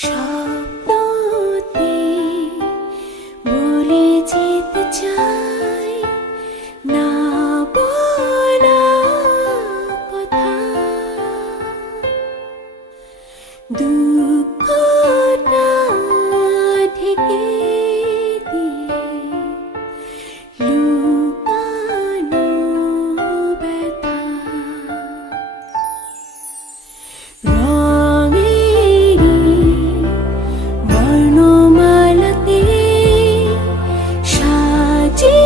স্বপ্নতে বলে যেতে চাই না বলা কথা, দুঃখ না ঢেকে দিয়ে লুকানো ব্যথা। বর্ণমালাতে সাজিয়ে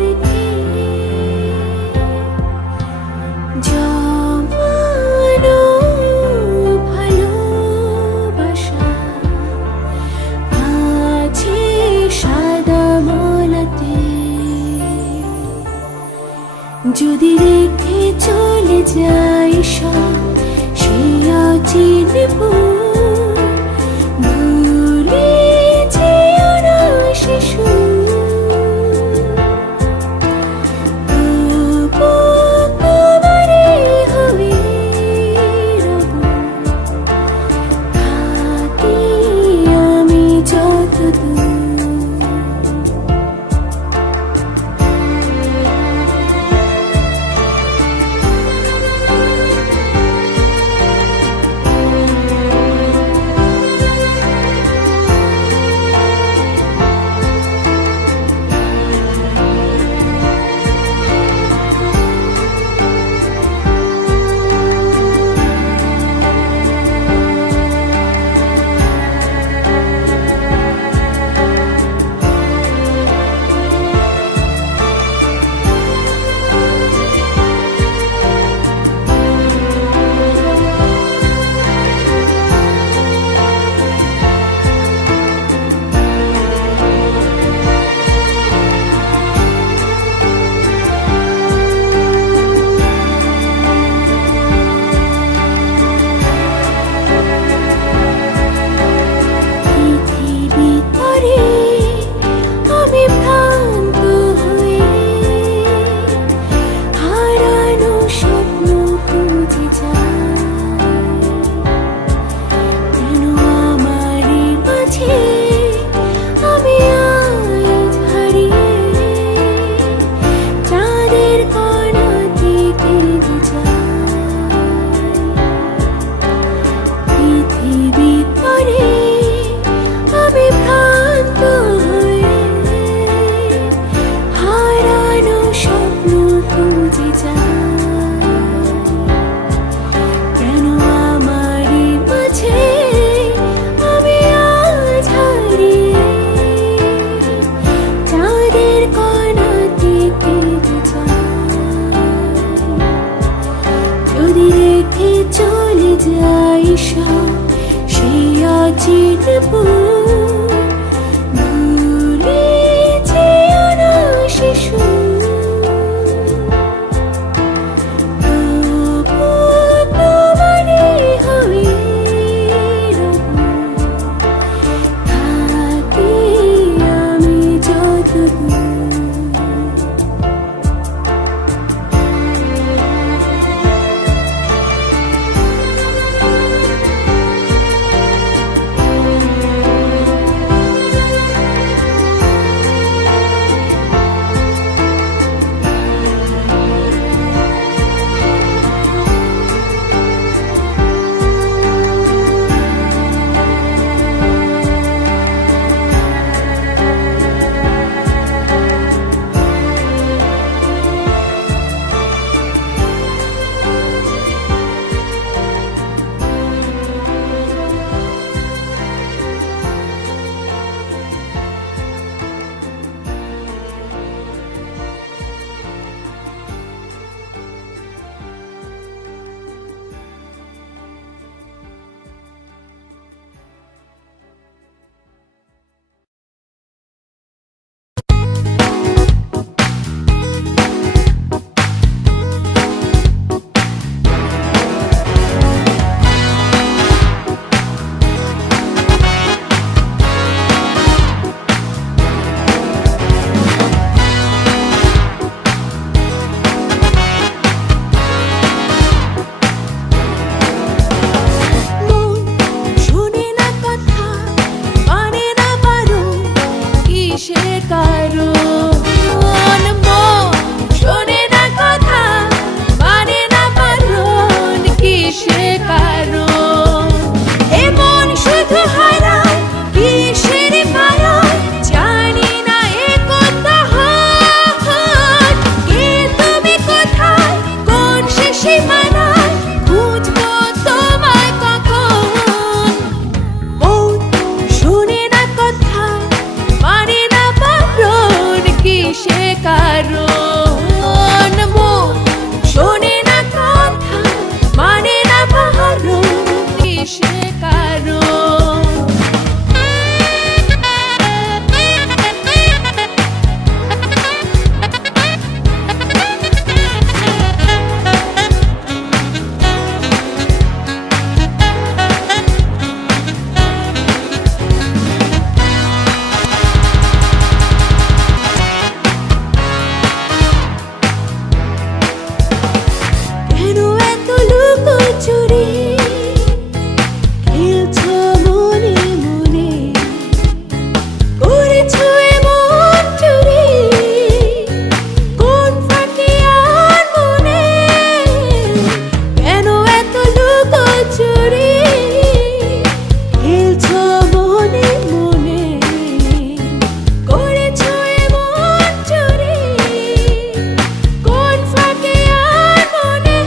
রেখে জমানো ভালোবাসা আছে সাদা মলাতে। যদি রেখে চলে যাই সব সেই অচিনে ভুলে যেও না শিশু, তোমারই হয়ে রব, থাকি আমি যতদূর। যদি রেখে চলে যাই সব সেই অচিনে ভুলে যেও না শিশু, তোমারই হয়ে রব, থাকি আমি যতদূর। সে কারণ কেন এত লুকোচুরি খেলছো মনে মনে করেছো এমন চুরি কোন ফাঁকে আর মনে কেন এত লুকোচুরি খেলছো মনে মনে করেছো এমন চুরি কোন ফাঁকে আর মনে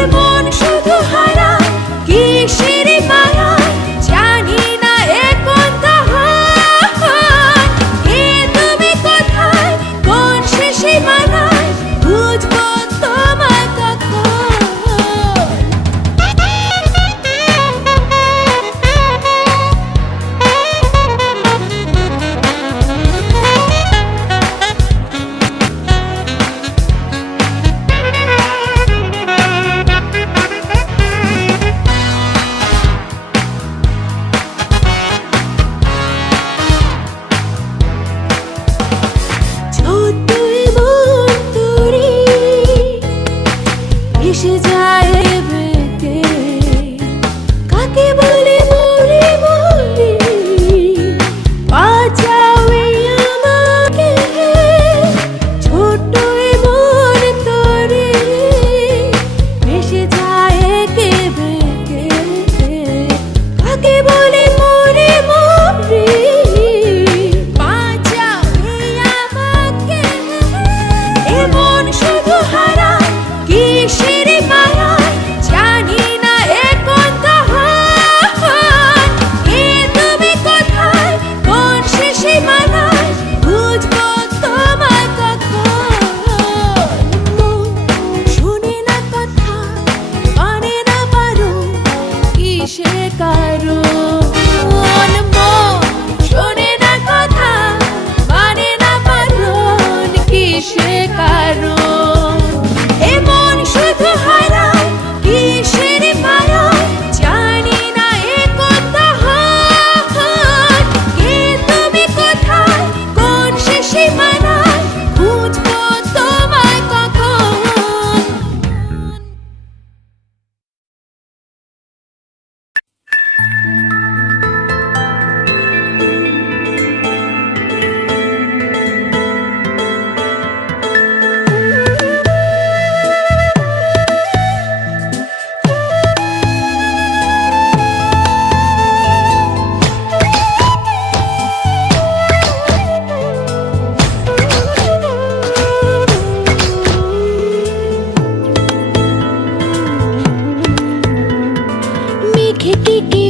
এমন শুধু হারায় কিসের মায়ায় জানি না এ কোনটা হয় কে তুমি কোথায় কোন শেষে মানায় বুঝবো তোমায় কখন ছোট্ট এমন তরি এসে যায় বেঁকে কাকে বলে মরে মরে বাঁচাও এই আমাকে ছোট্ট এমন তরি এসে যায় একে বেঁকে কাকে বলে মরে মরে বাঁচাও এই আমাকে এমন শুধু হারায় কিসের মায়ায় জানি না এ কোনটা হয় কে তুমি কোথায় কোন শেষে মানায় বুঝবো তোমায় কখন মন শুনে না কথা মানে না পারো কিসে কারণ মন শোনে না কথা মানে না পারণ কিসে কারণ এমন শুধু হারায় কিসের মায়ায় জানি না এ কোনটা হয় কে তুমি কোথায় কোন শেষে মানায় বুঝবো তোমায় কখন মেঘে টিকে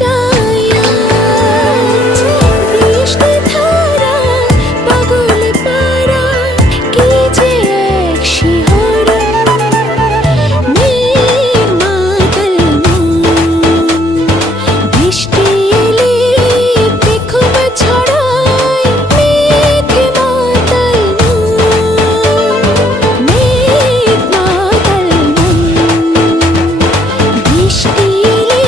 যাই আজ। বৃষ্টি ধারা পাগল পারা কি যে এক শিহরণ। মেঘ মাতাল মন, বৃষ্টি এলে পেখম ছড়ায়। মেঘ মাতাল মন, মেঘ মাতাল মন, বৃষ্টি এলে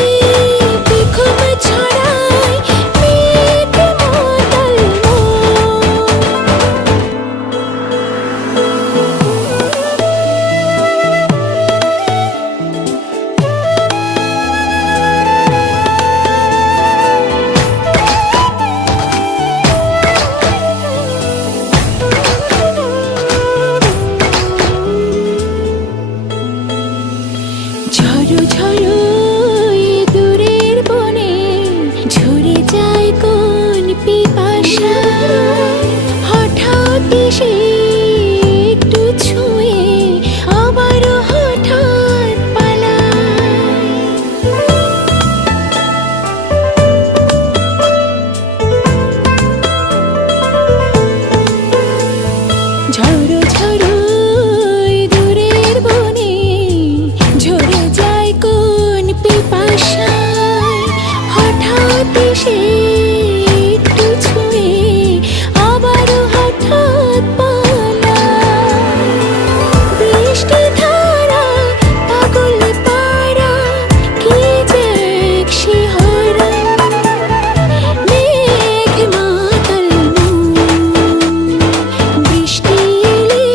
পেখম ছড়ায়। মেঘ মাতাল ঝড়ো ঝড়ো এই দূরের বনে ঝরে যায় কোন পিপাসা। হঠাৎ এসে একটু ছুঁয়ে আবারও হঠাৎ পালায়। ঝড়ো ঝড়ো এই দূরের বনে ঝরে যায় কোন পিপাসায়। হঠাৎ এসে একটু ছুঁয়ে আবারও হঠাৎ পালায়। বৃষ্টি ধারা পাগল পারা কি যে এক শিহরণ। মেঘ মাতাল মন, বৃষ্টি এলে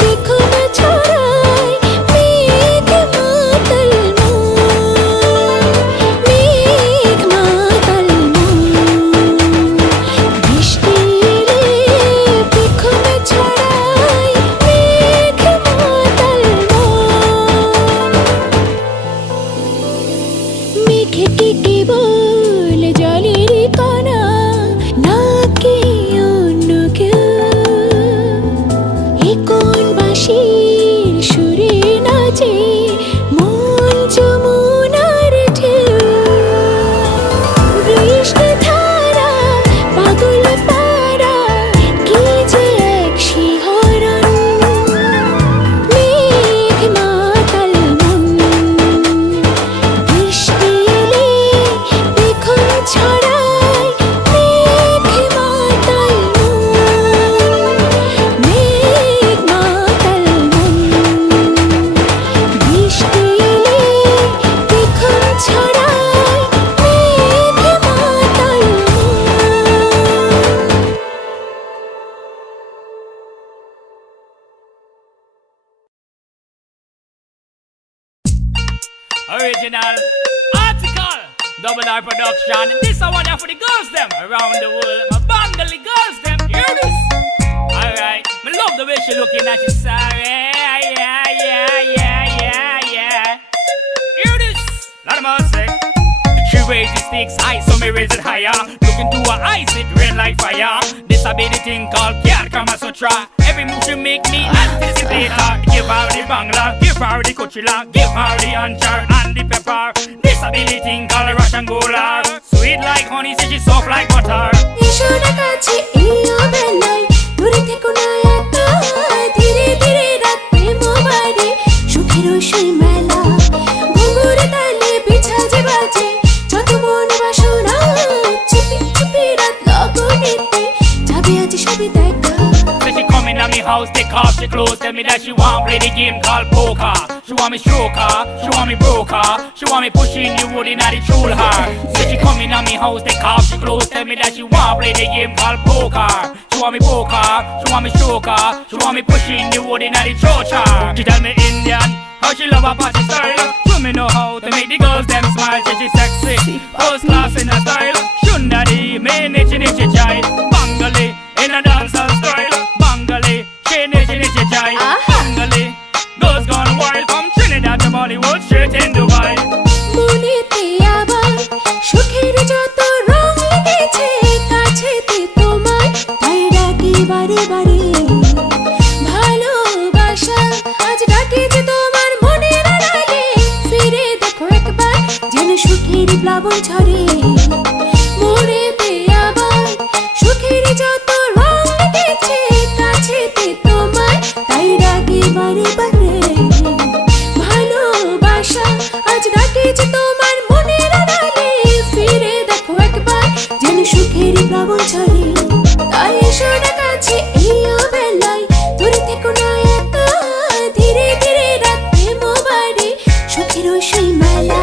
পেখম ছড়ায়। মেঘ মাতাল মন, মেঘ মাতাল মন, বৃষ্টি এলে পেখম ছড়ায়। মেঘ মাতাল মন। মেঘে কি কেবল জলের কণা, নাকি অন্য কেউ? এ কোন বাঁশির সুরে নাচে মন যমুনার ঢেউ? বৃষ্টি ধারা পাগল পারা কি যে এক শিহরণ। মেঘ মাতাল মন, বৃষ্টি এলে পেখম ছড়ায়। মেঘ মাতাল মন, মেঘ মাতাল মন, বৃষ্টি এলে পেখম ছড়ায়। মেঘ মাতাল মন। Original article, double R production. And this I want for the girls them around the world. My Bengali girls them, hear this? Alright, me love the way she looking at you, sorry. Yeah. Hear this? Lot of music. She raise the stakes high, so me raise it higher. Look into her eyes, it rain like fire. This a be the thing called Kyar Kama Sutra. Every move she make me anticipate her. Give her the bangla, give her the kuchila, give her the anchor and the pepper. This a be the thing called Russian gola. Sweet like honey, say she soft like butter. এসো না কাছে এই অবেলায়, দূরে থেকো না একা। ধীরে ধীরে রাত প্রেম বাড়ে, সুখের সেই মেলা। ঘুঙুর তালে পিছা যে বাজে, যত মন বাসনা। চুপি চুপি রাত লগনেতে যাবে আজ সবে দেখা। Say she coming at me house, take off she clothes. Tell me that she want play the game called poker. She want me stroke her, she want me broke her. She want me pushing the wood in the troll her. Say she coming at me house, take off she clothes. Tell me that she want play the game called poker. She want me poker, she want me stroke her. She want me pushing the wood in the church her. She tell me Indian, how she love her party style. Show me know how to make the girls them smile. Say she sexy, first class in her style. Shundari, me nichi nichi chai. Bengali, in a dancehall style. Bengali, she nichi nichi chai. Bengali, girls gone wild from Trinidad to Bollywood, straight in Dubai. মনেতে আবার সুখের যত রং লেগেছে, কাছেতে তোমার তাই ডাকি বারে বারে। ভালোবাসা আজ ডাকে যে তোমার মনের আড়ালে, ফিরে দেখো একবার যেন সুখের প্লাবন ঝরে মোড়েতে আবার সুখের যত রং লেগেছে কাছেতে তোমায় তাই ডাকি বারে বারে ভালোবাসা আজ ডাকেছে তোমার মনের আড়ালে ফিরে দেখো একবার যেন সুখের প্লাবন ঝরে তাই এসো না কাছে এই অবেলায় দূরে থেকো না একা ধীরে ধীরে রাতে মোবারে সুখের সেই মেলা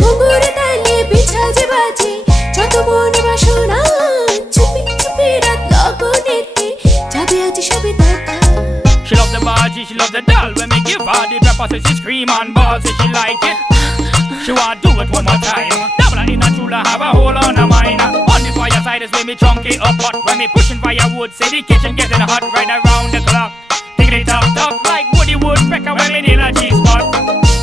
ঘুঙুর তালে পিছা যে বাজে যত মনে বাসনা চুপি চুপি রাত লগনেতে যাবে আজ সবে দেখা She love the body, she love the doll. When me give her the pepper, so she scream and ball, say she like it. She want do it one more time. Double in a chula, have a hole on her mind. On the fireside is when me chunky up hot. When me pushing firewood, say the kitchen getting hot right around the clock. Tickety top top like Woody Woodpecker when me in a G-spot.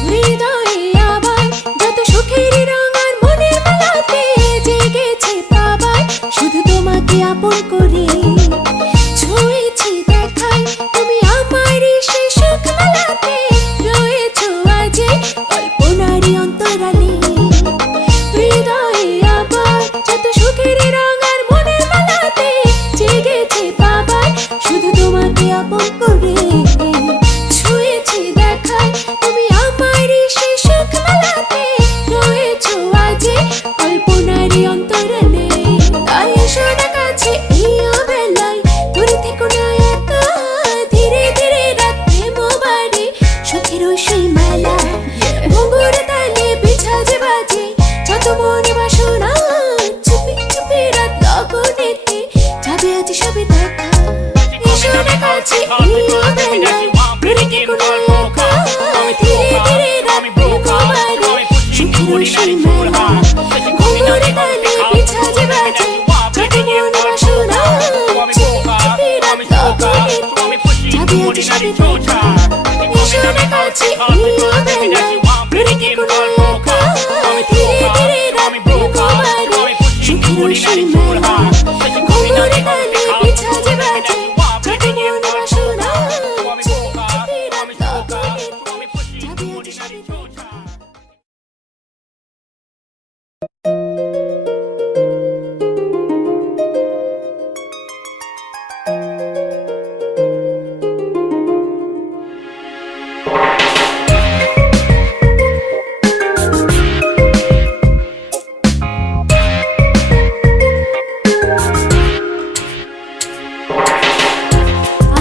হৃদয়ে আবার যত সুখের রং আর মনের মেলাতে জেগেছে পাবার শুধু তোমাকে আপন করে ছুঁয়েছি দেখাই তুমি আমার সে সুখ মেলাতে রয়েছো আজে কল্পনারই অন্তরালে হৃদয়ে আবার যত সুখের রং আর মনের মেলাতে জেগেছে পাবার শুধু তোমাকে আপন করে ছুঁয়েছি দেখাই তুমি আমার সে সুখ মেলাতে রয়েছো আজে কল্পনারই অন্তরালে তাই এসো না কাছে এই অবেলায় দূরে থেকো না একা ধীরে ধীরে রাতে মোবারে সুখের সেই মেলা ঘুঙুর তালে পিছা যে বাজে যত মনে বাসনা চুপি চুপি রাত লগনেতে যাবে আজ সবে দেখা এসো না কাছে এই অবেলায় দূরে থেকো না একা ধীরে ধীরে রাতে মোবারে সুখের সেই মেলা ঘুঙুর তালে পিছা যে বাজে যত মনে বাসনা চুপি চুপি রাত লগনেতে যাবে আজ সবে দেখা এসো না কাছে এই অবেলায় দূরে থেকো না একা ধীরে ধীরে রাতে মোবারে সুখের সেই মেলা ঘুঙুর তালে পিছা যে বাজে যত মনে বাসনা চুপি চুপি রাত লগনেতে যাবে আজ সবে দেখা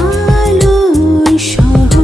আলোর শহর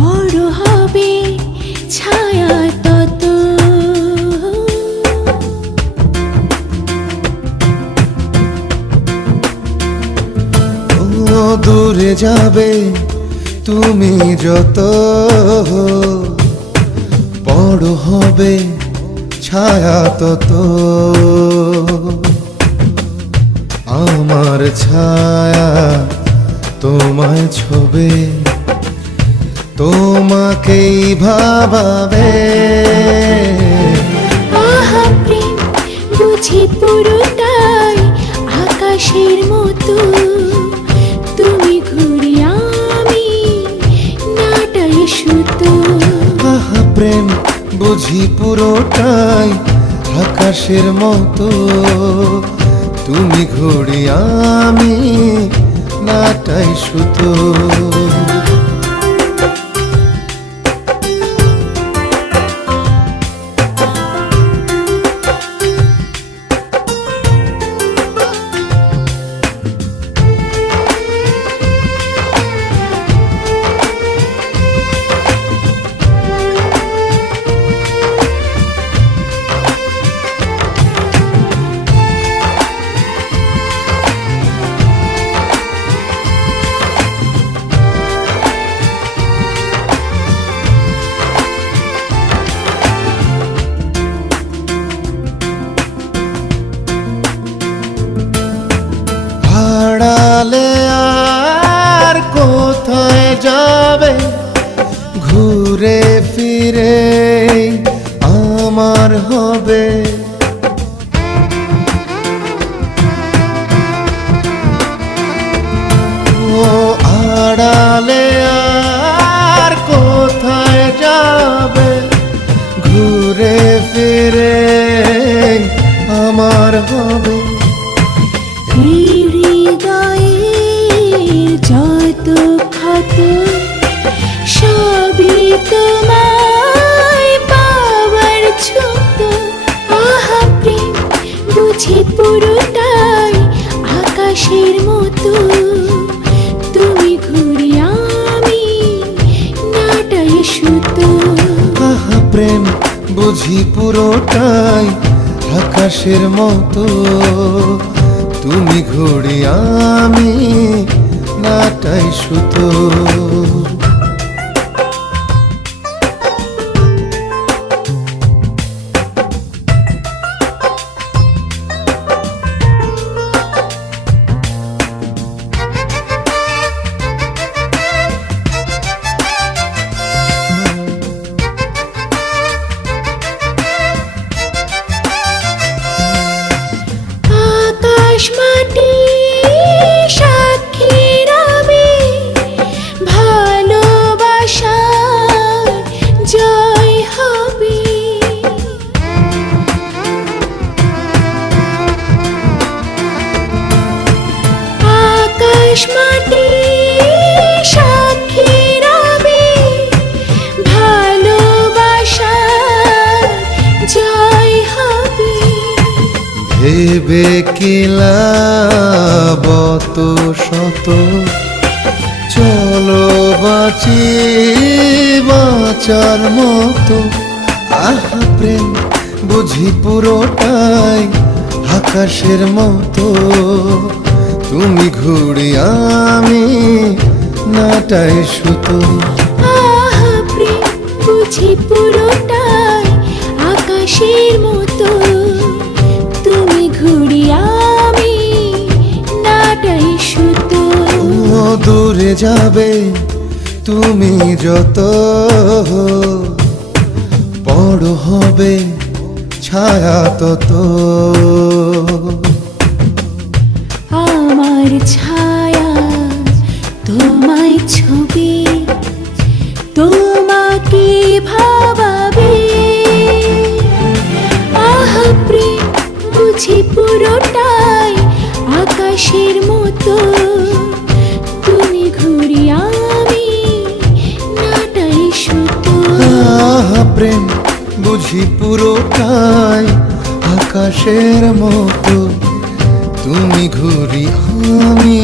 বড় হবে ছায়া তত। ও দূরে যাবে তুমি যত, বড় হবে ছায়া তত। আমার ছায়া তোমায় ছবে, তোমাকেই ভাবাবে। আহা প্রেম বুঝি পুরোটাই আকাশের মতো, তুমি ঘুরি আমি নাটাই সুতো। আহা প্রেম বুঝি পুরোটাই আকাশের মতো, তুমি ঘুড়ি আমি নাটাই সুতো। হারালে আর কোথায় যাবে, ঘুরে ফিরে আমার হবে। ও আড়ালে আর কোথায় যাবে, ঘুরে ফিরে আমার হবে। হৃদয়ের যত ক্ষত সবই তোমায় পাওয়ার ছোট। আহা প্রেম বুঝি পুরোটাই আকাশের মতো, তুমি ঘুরি আমি নাটাই সুতো। আহা প্রেম বুঝি পুরোটাই আকাশের মতো, তুমি ঘুড়ি আমি নাটাই সুতো। আকাশ মাটি সাক্ষী রবে, ভালোবাসার জয় হবে। আকাশ মাটি সাক্ষী রবে, ভালোবাসার জয় হবে। ভেবে কিলাবত শত, চলো বাঁচি বাঁচার মতো। আহা প্রেম বুঝি পুরোটাই আকাশের মতো, তুমি ঘুড়ি আমি নাটাই সুতো। আহা প্রেম বুঝি পুরোটাই আকাশের মতো, তুমি ঘুরি আমি নাটাই সুতো। ও দূরে যাবে তুমি যত, বড় হবে ছায়া তত। আমার ছায়া তোমায় ছবি, তোমাকে ভাবাবে। আহা প্রেম বুঝি পুরোটাই আকাশের মতো, তুমি ঘুরি আমি নাটাই সুতো। আহা প্রেম বুঝি পুরোটাই আকাশের মতো, তুমি ঘুরি আমি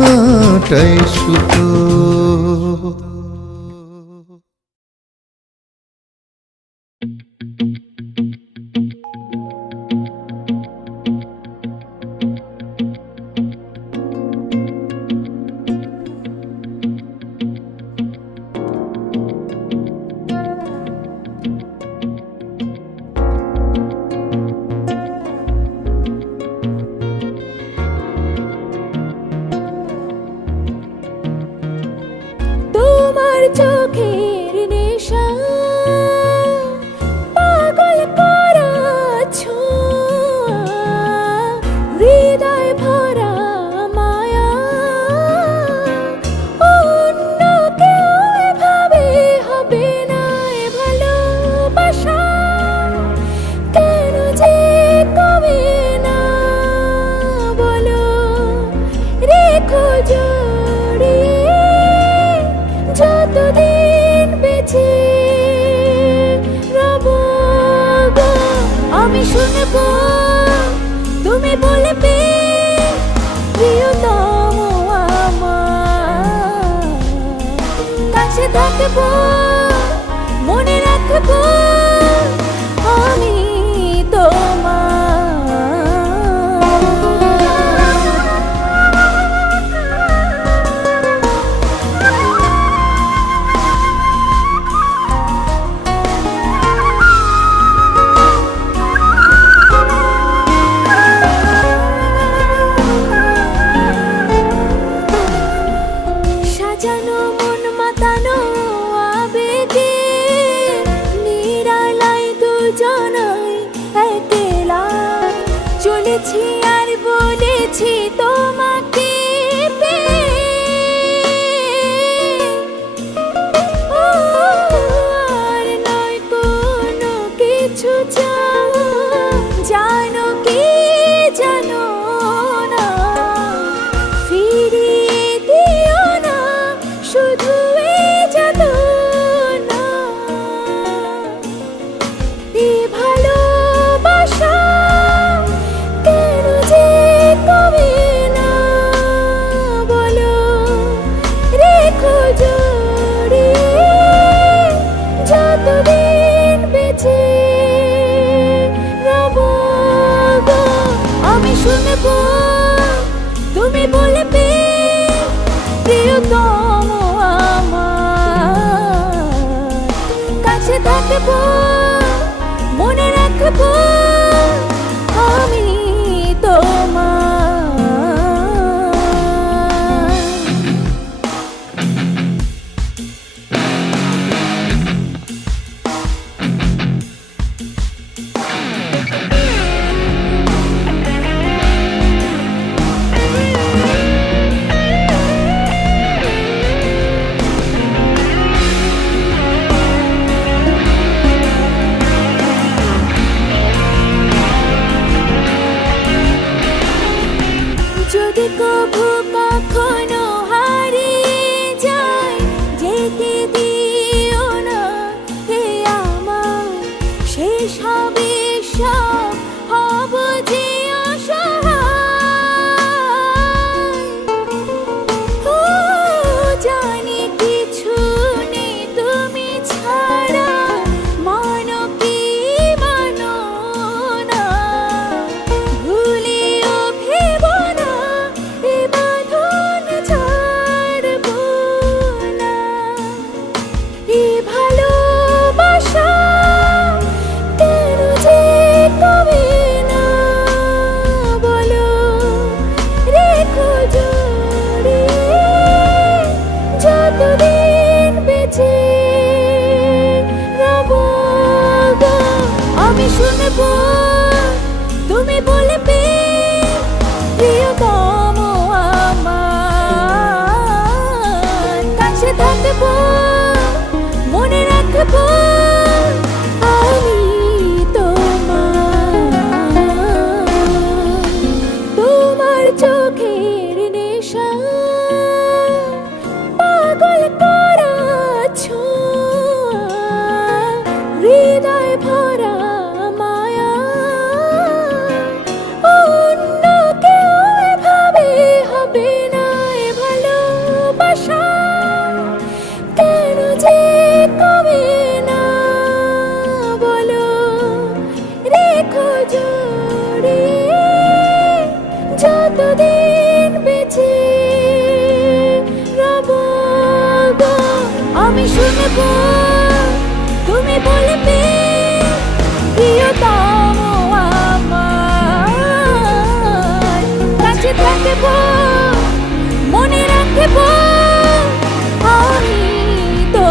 নাটাই সুতো। চোখের নেশা পাগল করা ছোঁয়া, হৃদয় ভরা মায়া, অন্য কেউ এভাবে হবে না এ ভালোবাসা, কেন যে কমে না বলো, রেখো জড়িয়ে যতদিন বেঁচে রব গো। আমি শুনবো তুমি বলবে প্রিয়তম আমার, কাছে থাকবো মনে রাখবো আমি তোমার। সাজানো মন মাতানো আবেগে নিরালাই দুজনাই একলা চলেছি আর বলেছি তোমাকে ও, আর নয় কোনো কিছু চাও, জানো কি জানো না, ফিরিয়ে দিও না শুধু এ যাতনা, এ ভালোবাসা কেন যে কমে না বলো, রেখো জড়িয়ে যতদিন বেঁচে রব গো। আমি শুনবো তুমি বলবে প্রিয়তম আমার, কাছে থাকবো মনে রাখবো আমি তোমার। যদি কভু কখনো হারিয়ে যায় যেতে দিও না হে আমার, শেষ হবে সব হব যে অসহায়। ও জানি কিছু নেই তুমি ছাড়া, মানো কি মানো না, ভুলিও ভেবো না এ বাঁধন ছাড়বো না, এ ভালোবাসা কেন যে কমে না বলো, রেখো জড়িয়ে যতদিন বেঁচে রব গো। আমি শুনবো তুমি বলবে প্রিয়তম আমার, কাছে থাকবো মনে রাখবো আমি তোমার। তোমার চোখের নেশা পাগল করা ছোঁয়া, হৃদয় ভরা মায়া, অন্য কেউ এভাবে হবে না এ ভালোবাসা, কেন যে কমে না বলো, রেখো জড়িয়ে যতদিন বেঁচে রব গো। আমি শুনবো তুমি বলবে প্রিয়তম আমার, কাছে থাকবো মনে রাখবো আমি তো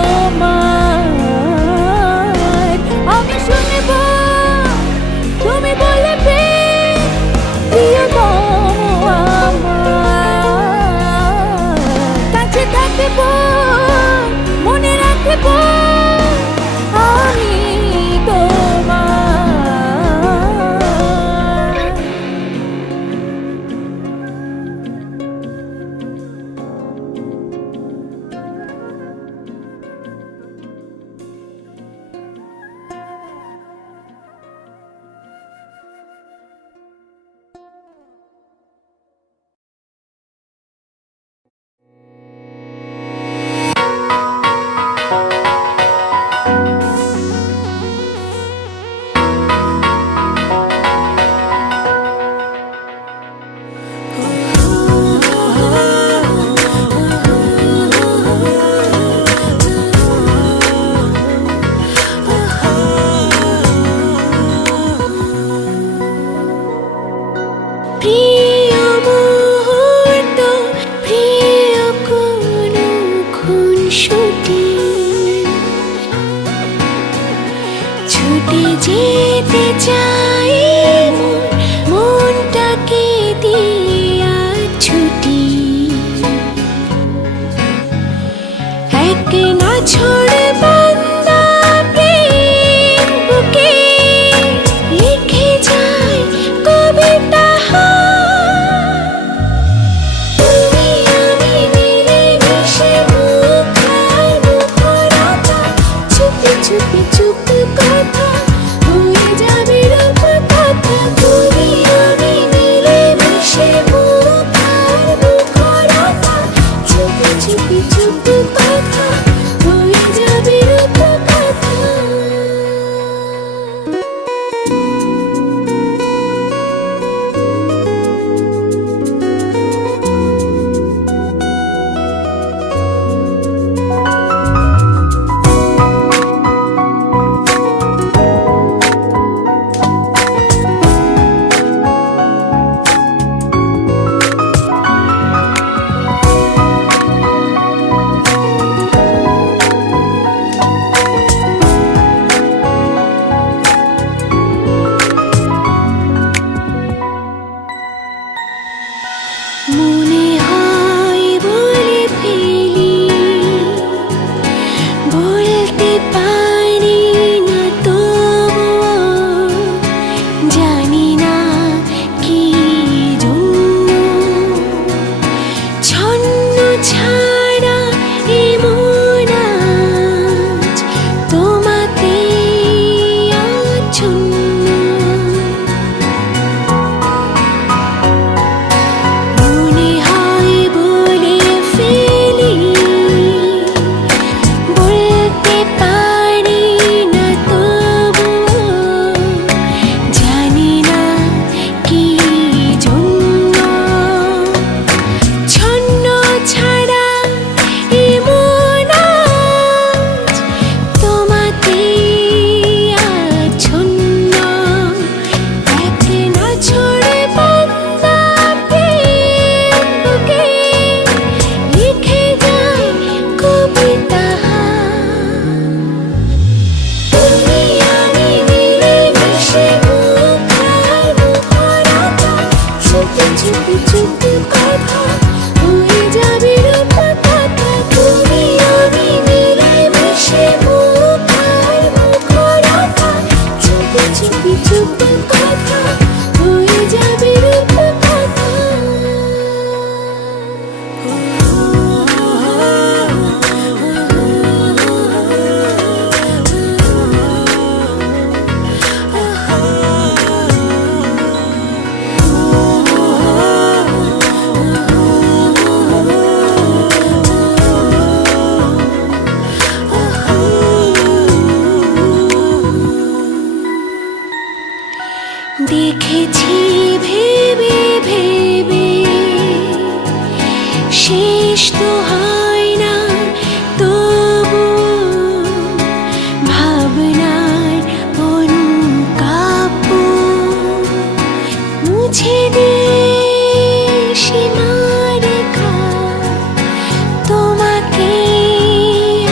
যেতে চাই মনটাকে দিয়া ছুটি এক না ছোড়ে বান্দা প্রেম বুকে লিখে যায় কবিতা তুমি আমি মিলে মিশে মুখার মুখরাতা চুপি চুপি চুপ কথা হয়ে যাবে রূপ কথা তুমি আমি মিলে মিশে মুখার মুখরাতা চুপি চুপি চুপ কথা হয়ে যাবে রূপ কথা মনে হয় বলে ফেলি বলতে পারি না তবুও জানি না কি জন্য ছন্ন ছাড়া এমন আজ তোমাতে আচ্ছন্ন মনে হয় বলে ফেলি বলতে পারি না তবুও জানি না কি জন্য ছন্ন ছাড়া এমন আজ তোমাতে আচ্ছন্ন এক না ছোড়ে বান্দা প্রেম বুকে লিখে যায় কবিতা তুমি আমি মিলে মিশে মুখার মুখরাতা চুপি চুপি চুপ কথা হয়ে যাবে রূপ কথা তুমি আমি মিলে মিশে মুখার মুখরাতা চুপি চুপি চুপ কথা হয়ে যাবে রূপ কথা দেখেছি ভেবে ভেবে শেষ তো হয় না তবু ভাবনার অনুকাপ মুছে দিয়ে সীমারেখা তোমাকে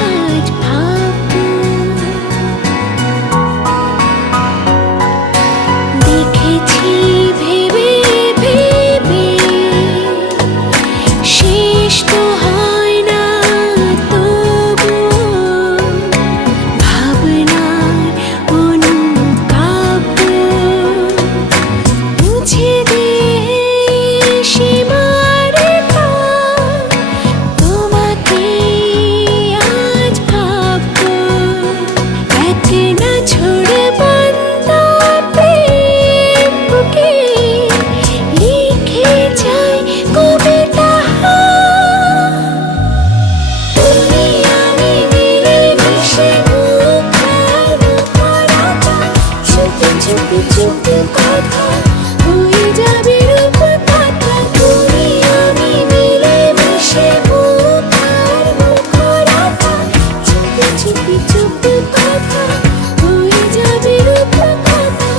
আজ ভাববো দেখেছি ভেবে ভেবে শেষ তো হয় না তবু ভাবনার অনুকাপ মুছে দিয়ে সীমারেখা তোমাকে আজ ভাববো এক না ছোড়ে বান্দা প্রেম বুকে লিখে যায় কবিতা তুমি আমি মিলে মিশে মুখার মুখরাতা চুপি চুপি চুপ কথা হয়ে যাবে রূপ কথা তুমি আমি মিলে মিশে মুখার মুখরাতা চুপি চুপি চুপ কথা হয়ে যাবে রূপ কথা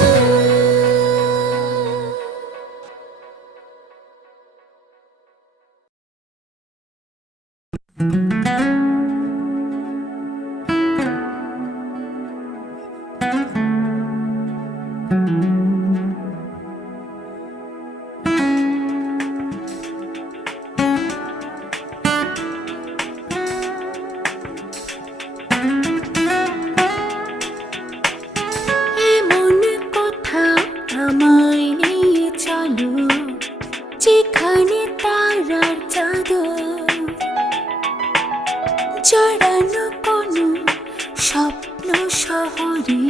শহরে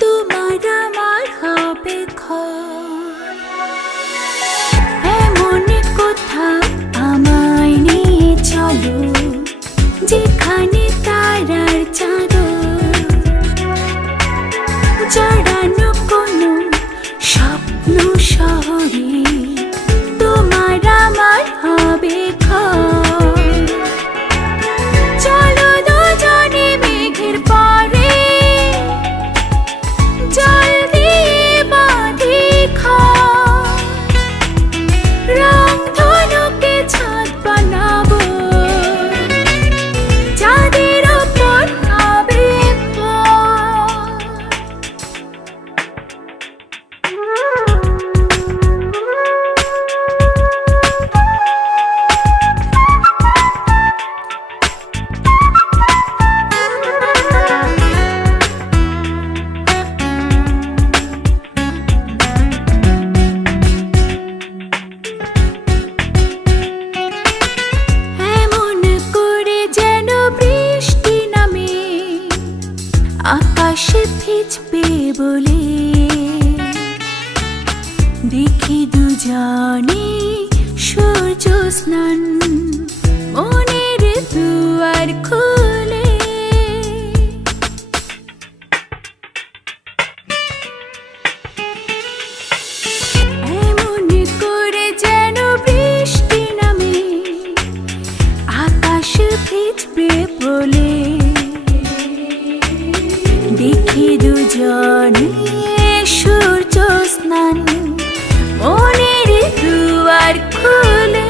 তোমার আমার হবে ঘর। এমন কোথাও আমায় নিয়ে চলো যেখানে তারার চাদর জড়ানো কোনো স্বপ্ন শহরে তোমার আমার হবে ঘর। চলো দুজনে মেঘের পরে জল দিয়ে বাঁধি ঘর। রং ধনুকে ছাদ বানাবো চাঁদের ওপর হবে ভর। এমন করে যেন বৃষ্টি নামে আকাশে ভিজবে বলে দেখি দুজনে সূর্য স্নান মনের দুয়ার খুলে। এমন করে যেন বৃষ্টি নামে আকাশ ভিজবে বলে দেখি দুজনে সূর্য স্নান মনের দুয়ার খুলে।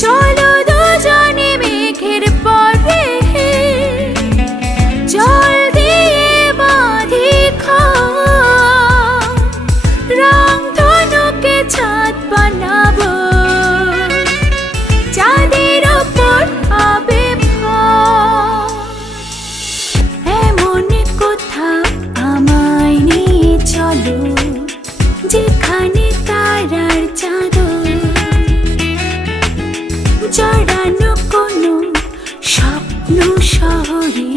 চলো দুজনে মেঘের পরে জল দিয়ে বাঁধি ঘর। রং ধনুকে ছাদ বানাবো চাঁদের ওপর হবে ভর। এমন কোথাও আমায় নিয়ে চলো যেখানে তারার চাদর জড়ানো কোনো স্বপ্ন শহরে